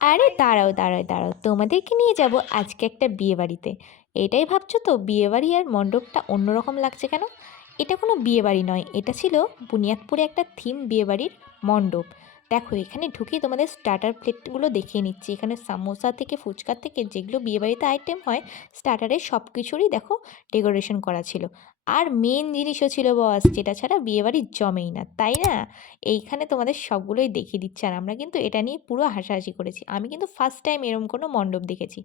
আরে দাঁড়াও দাঁড়াও দাঁড়াও, তোমাদেরকে নিয়ে যাব আজকে একটা বিয়ে বাড়িতে। এটাই ভাবছো তো বিয়ে বাড়ি আর মণ্ডপটা অন্যরকম লাগছে কেন? এটা কোনো বিয়ে বাড়ি নয়, এটা ছিল বুনিয়াদপুরে একটা থিম বিয়ে বাড়ির মণ্ডপ। দেখো এখানে ঢুকেই তোমাদের স্টার্টার প্লেটগুলো দেখিয়ে নিচ্ছি। এখানে সামোসা থেকে ফুচকা থেকে যেগুলো বিয়ে বাড়িতে আইটেম হয়, স্টার্টারের সব কিছুরই দেখো ডেকোরেশন করা ছিল। আর মেন জিনিসও ছিল বস, যেটা ছাড়া বিয়ে বাড়ি জমেই না, তাই না? এইখানে তোমাদের সবগুলোই দেখিয়ে দিচ্ছে। আর আমরা কিন্তু এটা নিয়ে পুরো হাসাহাসি করেছি। আমি কিন্তু ফার্স্ট টাইম এরম কোনো মণ্ডপ দেখেছি।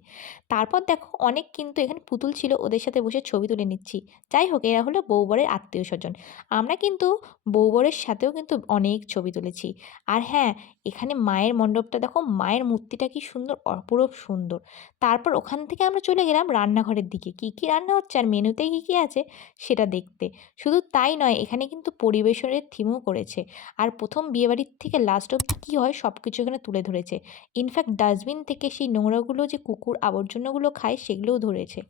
তারপর দেখো অনেক কিন্তু এখানে পুতুল ছিল, ওদের সাথে বসে ছবি তুলে নিচ্ছি। যাই হোক, এরা হলো বউ বরের আত্মীয় স্বজন। আমরা কিন্তু বউ বরের সাথেও কিন্তু অনেক ছবি তুলেছি। আর হ্যাঁ, এখানে মায়ের মণ্ডপটা দেখো, মায়ের মূর্তিটা কি সুন্দর, অপরূপ সুন্দর। তারপর ওখান থেকে আমরা চলে গেলাম রান্নাঘরের দিকে, কী কী রান্না হচ্ছে আর মেনুতে কী কী আছে সেটা দেখতে। শুধু তাই নয়, এখানে কিন্তু পরিবেশনের থিমও করেছে। আর প্রথম বিয়েবাড়ির থেকে লাস্ট অবধি কী হয় সব কিছু এখানে তুলে ধরেছে। ইনফ্যাক্ট ডাস্টবিন থেকে সেই নোংরাগুলো যে কুকুর আবর্জনাগুলো খায় সেগুলোও ধরেছে।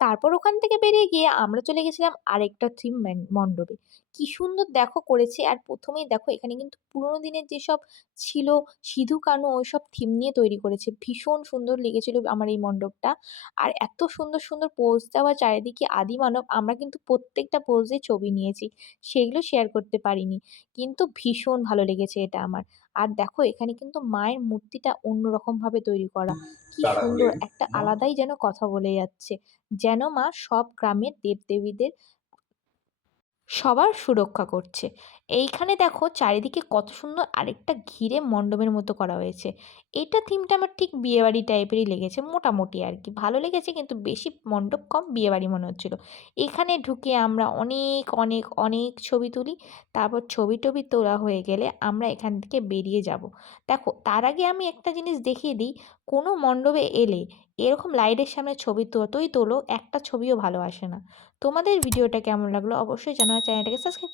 তারপর ওখান থেকে বেরিয়ে গিয়ে আমরা চলে গেছিলাম আরেকটা থিম মণ্ডপে। কি সুন্দর দেখো করেছে। আর প্রথমেই দেখো এখানে কিন্তু পুরোনো দিনের যেসব ছিল সিধু কানু, ওইসব থিম নিয়ে তৈরি করেছে। ভীষণ সুন্দর লেগেছিল আমার এই মণ্ডপটা। আর এত সুন্দর সুন্দর পোজ দেওয়া চারিদিকে আদি মানব, আমরা কিন্তু প্রত্যেকটা পোজে ছবি নিয়েছি, সেগুলো শেয়ার করতে পারিনি। কিন্তু ভীষণ ভালো লেগেছে এটা আমার। আর দেখো এখানে কিন্তু মায়ের মূর্তিটা অন্যরকম ভাবে তৈরি করা। কি সুন্দর, একটা আলাদাই যেন কথা বলে যাচ্ছে। যেন মা সব গ্রামের দেবদেবীদের সবার সুরক্ষা করছে। এইখানে দেখো চারিদিকে কত সুন্দর আরেকটা ঘিরে মণ্ডপের মতো করা হয়েছে। এটা থিমটা আমার ঠিক বিয়েবাড়ি টাইপেরই লেগেছে, মোটামুটি আর কি ভালো লেগেছে, কিন্তু বেশি মণ্ডপ কম বিয়েবাড়ি মনে হচ্ছিল। এখানে ঢুকে আমরা অনেক অনেক অনেক ছবি তুলি। তারপর ছবি টবি তোলা হয়ে গেলে আমরা এখান থেকে বেরিয়ে যাব। দেখো তার আগে আমি একটা জিনিস দেখিয়ে দিই, কোনো মণ্ডপে এলে এরকম লাইটের সামনে ছবি যতই তোলো একটা ছবিও ভালো আসে না। তোমাদের ভিডিওটা কেমন লাগলো অবশ্যই জানাও, চ্যানেলটাকে সাবস্ক্রাইব